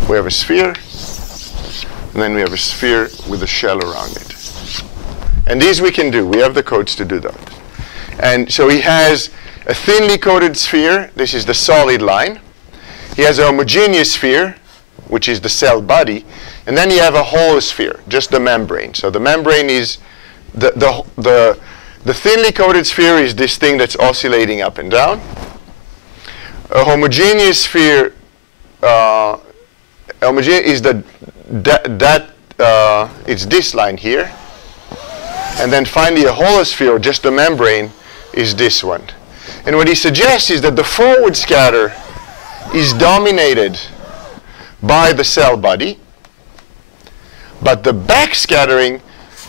we have a sphere, and then we have a sphere with a shell around it. And these we can do. We have the codes to do that. And so he has a thinly coated sphere. This is the solid line. He has a homogeneous sphere, which is the cell body. And then you have a holosphere, just the membrane. So the membrane is the thinly coated sphere is this thing that's oscillating up and down. A homogeneous sphere is it's this line here. And then finally a holosphere, just the membrane, is this one. And what he suggests is that the forward scatter is dominated by the cell body, but the backscattering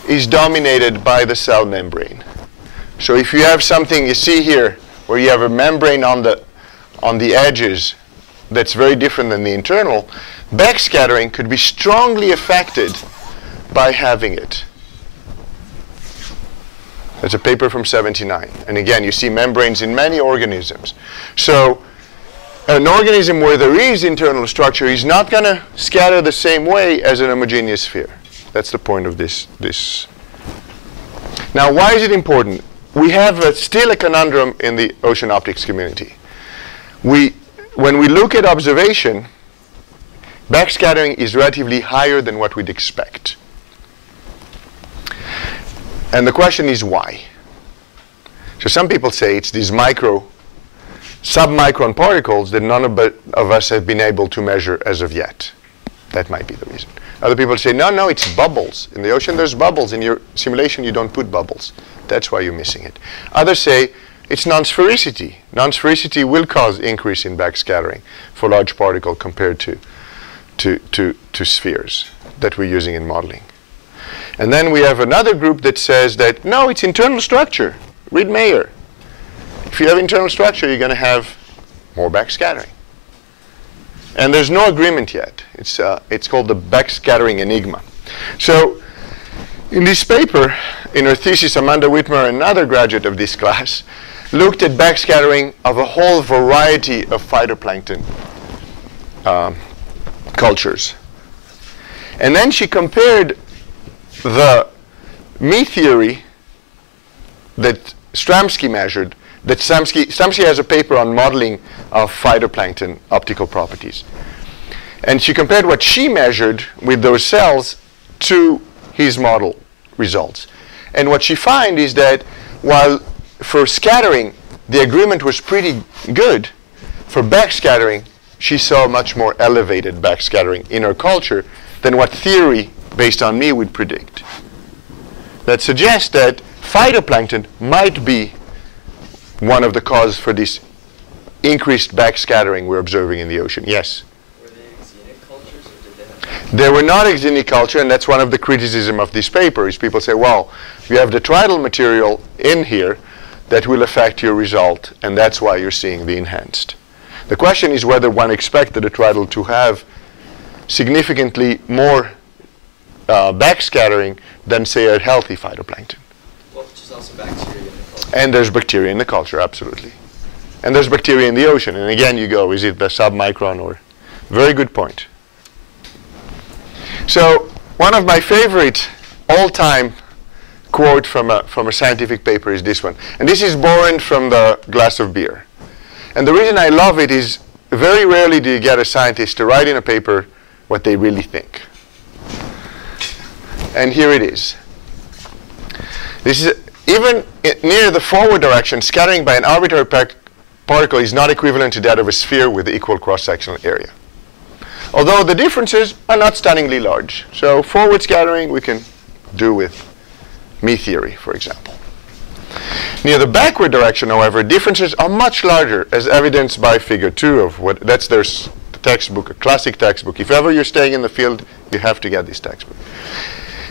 is dominated by the cell membrane. So if you have something you see here where you have a membrane on the edges that's very different than the internal, backscattering could be strongly affected by having it. That's a paper from '79. And again, you see membranes in many organisms. So an organism where there is internal structure is not going to scatter the same way as an homogeneous sphere. That's the point of this. Now, why is it important? We have still a conundrum in the ocean optics community. When we look at observation, backscattering is relatively higher than what we'd expect. And the question is why? So some people say it's these submicron particles that none of us have been able to measure as of yet. That might be the reason. Other people say, no, no, it's bubbles. In the ocean, there's bubbles. In your simulation, you don't put bubbles. That's why you're missing it. Others say it's non-sphericity. Non-sphericity will cause increase in backscattering for large particle compared to spheres that we're using in modeling. And then we have another group that says that, no, it's internal structure. Read Mayer. If you have internal structure, you're going to have more backscattering. And there's no agreement yet. It's called the backscattering enigma. So in this paper, in her thesis, Amanda Whitmer, another graduate of this class, looked at backscattering of a whole variety of phytoplankton cultures. And then she compared the me theory that Stramsky measured, that Stramsky has a paper on modeling of phytoplankton optical properties. And she compared what she measured with those cells to his model results. And what she found is that while for scattering, the agreement was pretty good, for backscattering, she saw much more elevated backscattering in her culture than what theory based on me would predict. That suggests that phytoplankton might be one of the causes for this increased backscattering we're observing in the ocean. Yes? Were they xenic cultures, or did they have... They were not xenic culture, and that's one of the criticism of this paper, is people say, well, you have detrital material in here that will affect your result, and that's why you're seeing the enhanced. The question is whether one expects the detrital to have significantly more backscattering than, say, a healthy phytoplankton. Well, which is also bacteria in the culture. And there's bacteria in the culture, absolutely. And there's bacteria in the ocean. And again, you go, is it the submicron or? Very good point. So one of my favorite all-time quote from a scientific paper is this one. And this is borrowed from the glass of beer. And the reason I love it is very rarely do you get a scientist to write in a paper what they really think. And here it is. This is even near the forward direction, scattering by an arbitrary particle is not equivalent to that of a sphere with equal cross-sectional area. Although the differences are not stunningly large. So forward scattering we can do with me theory, for example. Near the backward direction, however, differences are much larger, as evidenced by figure 2 of what, that's their textbook, a classic textbook. If ever you're staying in the field, you have to get this textbook.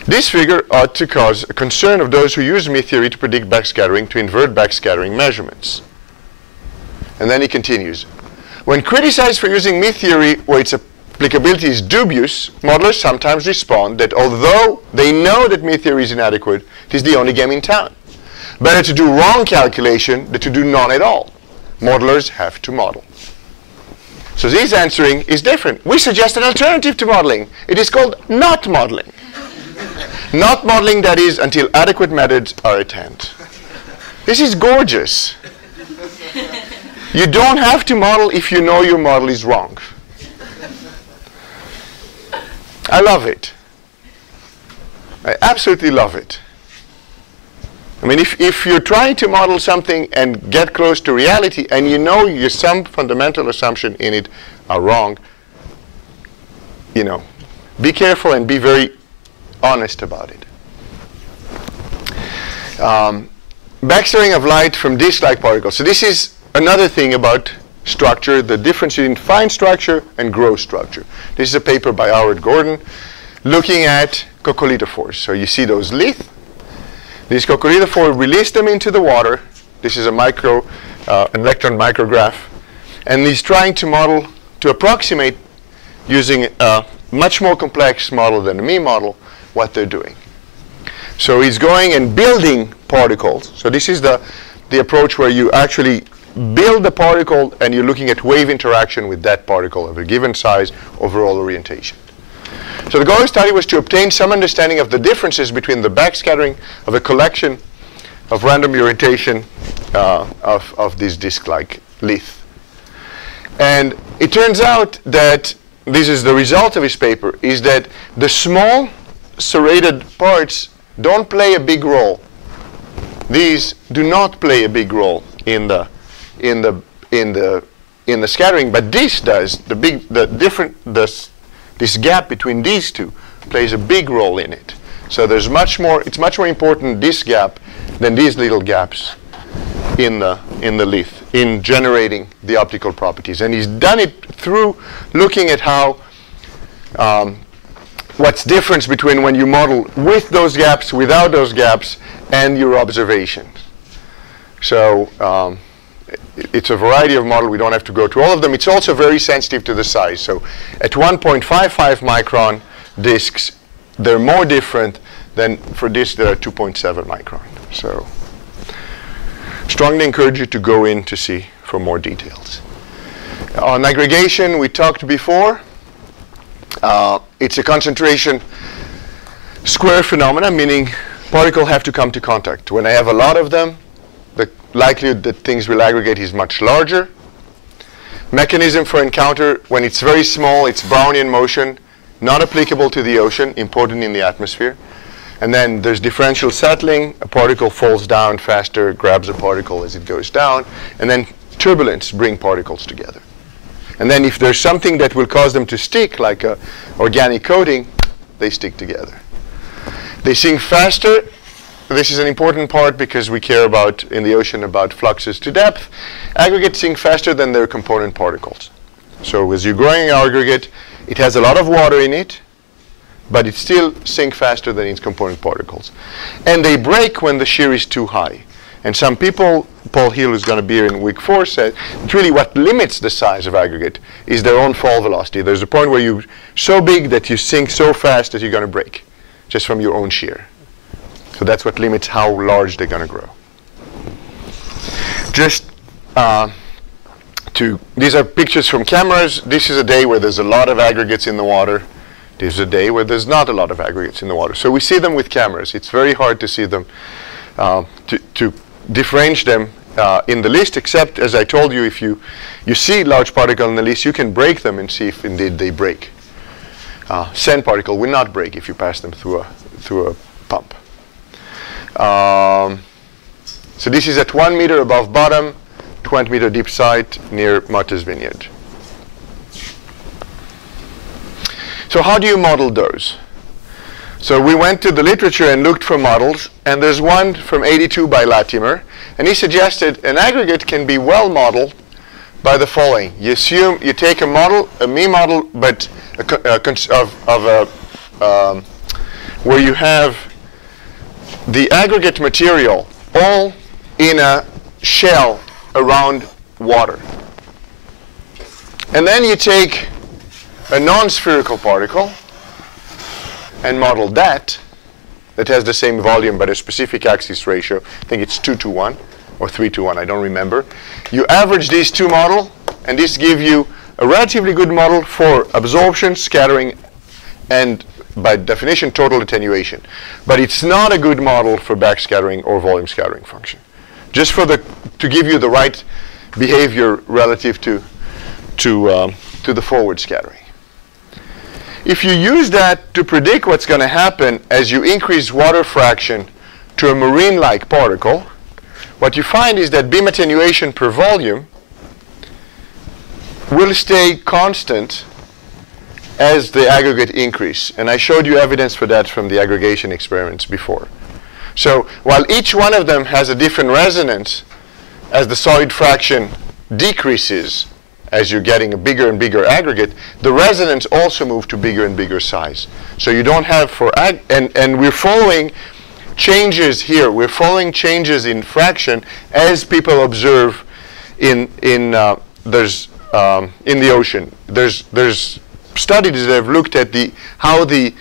This figure ought to cause a concern of those who use me theory to predict backscattering to invert backscattering measurements. And then he continues. When criticized for using me theory where its applicability is dubious, modelers sometimes respond that although they know that me theory is inadequate, it is the only game in town. Better to do wrong calculation than to do none at all. Modelers have to model. So this answering is different. We suggest an alternative to modeling. It is called not modeling. Not modeling, that is, until adequate methods are at hand. This is gorgeous. You don't have to model if you know your model is wrong. I love it. I absolutely love it. I mean, if you're trying to model something and get close to reality and you know some fundamental assumption in it are wrong, you know, be careful and be very honest about it. Backscattering of light from disk-like particles. So this is another thing about structure, the difference between fine structure and gross structure. This is a paper by Howard Gordon looking at coccolithophores. So you see those lithe. These coccolithophores, release them into the water. This is an electron micrograph. And he's trying to model, to approximate, using a much more complex model than the me model, what they're doing. So he's going and building particles. So this is the approach where you actually build the particle and you're looking at wave interaction with that particle of a given size, overall orientation. So the goal of the study was to obtain some understanding of the differences between the backscattering of a collection of random orientation of these disk-like lithe. And it turns out that this is the result of his paper, is that the small serrated parts don't play a big role. These do not play a big role in the scattering, but this does. The this gap between these two plays a big role in it. So there's much more, it's much more important, this gap, than these little gaps in the lith, in generating the optical properties. And he's done it through looking at how, what's difference between when you model with those gaps, without those gaps, and your observations. So it's a variety of model. We don't have to go to all of them. It's also very sensitive to the size. So at 1.55 micron disks, they're more different than for disks that are 2.7 micron. So strongly encourage you to go in to see for more details. On aggregation, we talked before. It's a concentration square phenomena, meaning particles have to come to contact. When I have a lot of them, the likelihood that things will aggregate is much larger. Mechanism for encounter, when it's very small, it's Brownian motion, not applicable to the ocean, important in the atmosphere. And then there's differential settling. A particle falls down faster, grabs a particle as it goes down. And then turbulence bring particles together. And then if there's something that will cause them to stick, like a organic coating, they stick together. They sink faster. This is an important part because we care about, in the ocean, about fluxes to depth. Aggregates sink faster than their component particles. So as you're growing an aggregate, it has a lot of water in it, but it still sinks faster than its component particles. And they break when the shear is too high. And some people, Paul Hill, who's going to be here in week 4, said that really what limits the size of aggregate is their own fall velocity. There's a point where you're so big that you sink so fast that you're going to break, just from your own shear. So that's what limits how large they're going to grow. Just these are pictures from cameras. This is a day where there's a lot of aggregates in the water. This is a day where there's not a lot of aggregates in the water. So we see them with cameras. It's very hard to see them, to differentiate them in the list, except, as I told you, if you see large particle in the list, you can break them and see if indeed they break. Sand particle will not break if you pass them through a pump. So this is at 1 meter above bottom, 20 meter deep site near Martha's Vineyard. So how do you model those? So we went to the literature and looked for models, and there's one from 82 by Latimer, and he suggested an aggregate can be well modeled by the following. You assume you take a model, a me model, but where you have the aggregate material all in a shell around water. And then you take a non-spherical particle and model that has the same volume but a specific axis ratio. I think it's 2:1 or 3:1, I don't remember. You average these two models, and this gives you a relatively good model for absorption, scattering, and by definition total attenuation. But it's not a good model for backscattering or volume scattering function. Just for to give you the right behavior relative to the forward scattering. If you use that to predict what's going to happen as you increase water fraction to a marine-like particle, what you find is that beam attenuation per volume will stay constant as the aggregate increase. And I showed you evidence for that from the aggregation experiments before. So while each one of them has a different resonance, as the solid fraction decreases as you're getting a bigger and bigger aggregate, the resonance also moves to bigger and bigger size. So you don't have and we're following changes here. We're following changes in fraction as people observe in the ocean. There's studies that have looked at how the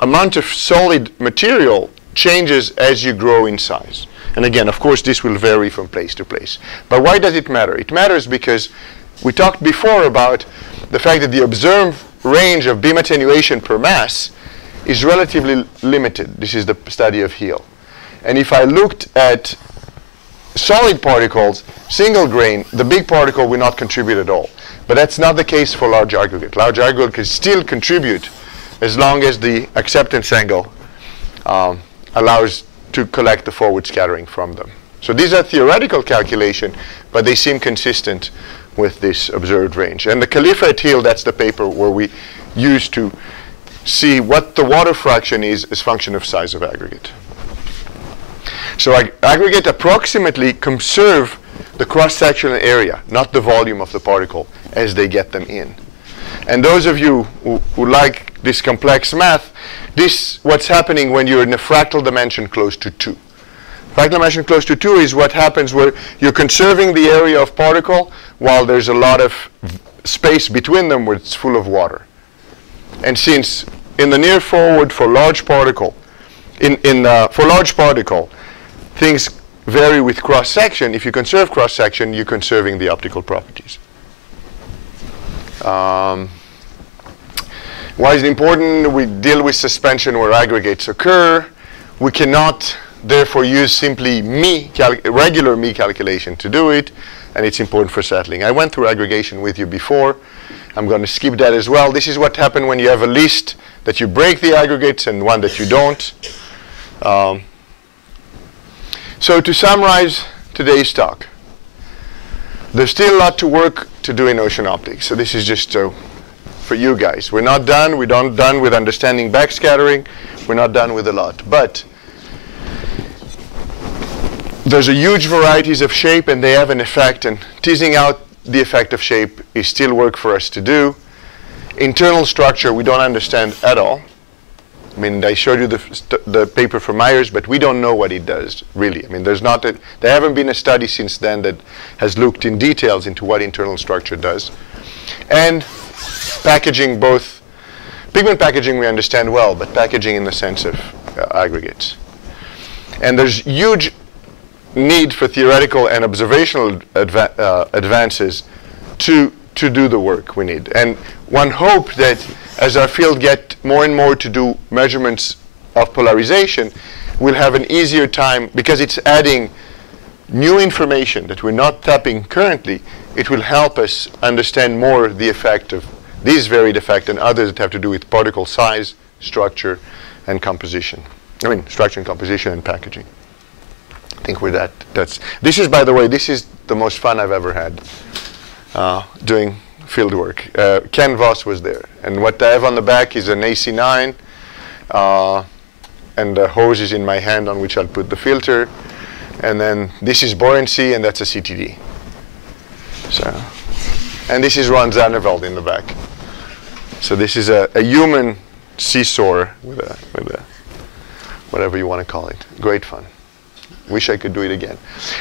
amount of solid material changes as you grow in size. And again, of course, this will vary from place to place. But why does it matter? It matters because we talked before about the fact that the observed range of beam attenuation per mass is relatively limited. This is the study of Hill. And if I looked at solid particles, single grain, the big particle will not contribute at all. But that's not the case for large aggregate. Large aggregate can still contribute as long as the acceptance angle allows to collect the forward scattering from them. So these are theoretical calculations, but they seem consistent with this observed range. And the Khalifa et al., that's the paper where we use to see what the water fraction is as function of size of aggregate. So aggregate approximately conserve the cross-sectional area, not the volume of the particle, as they get them in. And those of you who like this complex math, what's happening when you're in a fractal dimension close to 2. Fractal dimension close to 2 is what happens where you're conserving the area of particle while there's a lot of space between them where it's full of water. And since in the near forward for large particle, for large particle, things vary with cross-section. If you conserve cross-section, you're conserving the optical properties. Why is it important? We deal with suspension where aggregates occur. We cannot, therefore, use simply regular me calculation to do it, and it's important for settling. I went through aggregation with you before. I'm going to skip that as well. This is what happens when you have a list that you break the aggregates and one that you don't. So to summarize today's talk, there's still a lot to work to do in ocean optics. So this is just for you guys. We're not done. We're not done with understanding backscattering. We're not done with a lot. But there's a huge varieties of shape, and they have an effect. And teasing out the effect of shape is still work for us to do. Internal structure, we don't understand at all. I mean, I showed you the paper from Myers, but we don't know what it does, really. I mean, there haven't been a study since then that has looked in details into what internal structure does. And packaging, both pigment packaging we understand well, but packaging in the sense of aggregates. And there's huge need for theoretical and observational advances to do the work we need. And one hope that as our field get more and more to do measurements of polarization, we'll have an easier time, because it's adding new information that we're not tapping currently. It will help us understand more the effect of these varied effects and others that have to do with particle size, structure, and composition. I mean, structure and composition and packaging. I think with that, this is, by the way, this is the most fun I've ever had doing field work. Ken Voss was there. And what I have on the back is an AC9, and the hose is in my hand on which I'll put the filter. And then this is buoyancy, and that's a CTD. So, and this is Ron Zanneveld in the back. So this is a human seesaw with a whatever you want to call it. Great fun. Wish I could do it again.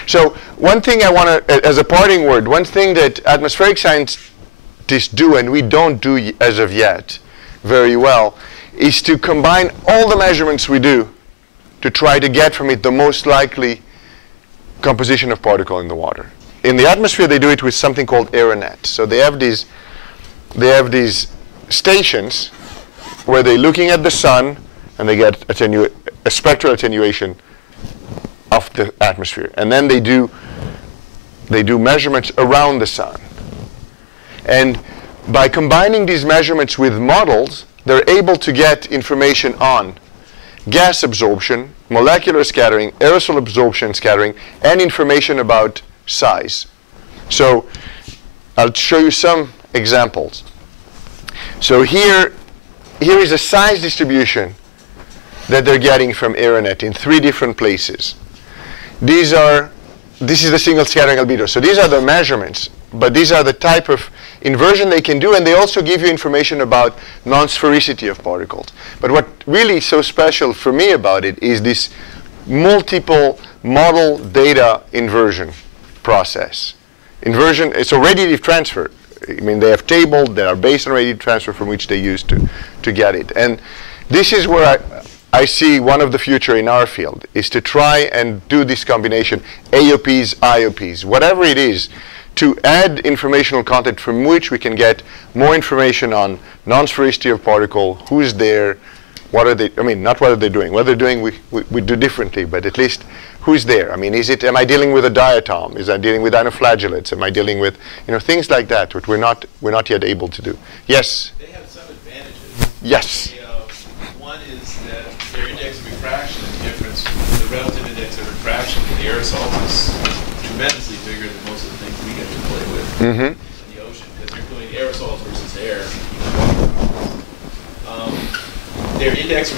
So one thing I want to, as a parting word, one thing that atmospheric scientists do, and we don't do as of yet very well, is to combine all the measurements we do to try to get from it the most likely composition of particle in the water. In the atmosphere, they do it with something called AeroNet. So they have these stations where they're looking at the sun, and they get a spectral attenuation of the atmosphere. And then they do measurements around the sun. And by combining these measurements with models, they're able to get information on gas absorption, molecular scattering, aerosol absorption scattering, and information about size. So I'll show you some examples. So here is a size distribution that they're getting from AeroNet in 3 different places. This is the single scattering albedo. So these are the measurements, but these are the type of inversion they can do, and they also give you information about non-sphericity of particles. But what really is so special for me about it is this multiple model data inversion process. Inversion, it's already transfer. I mean, they have tables that are based on radiative transfer from which they use to get it. And this is where I see one of the future in our field, is to try and do this combination, AOPs, IOPs, whatever it is, to add informational content from which we can get more information on non-sphericity of particle, who's there, what are they, I mean, not what are they doing. What they're doing, we do differently, but at least who's there? I mean, am I dealing with a diatom? Is I dealing with dinoflagellates? Am I dealing with, things like that, which we're not yet able to do. Yes? They have some advantages. Yes. One is that their index of refraction is different. The relative index of refraction in the aerosols is tremendously bigger than most of the things we get to play with in the ocean, because you're doing aerosols versus air.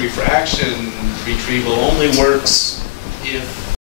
refraction retrieval only works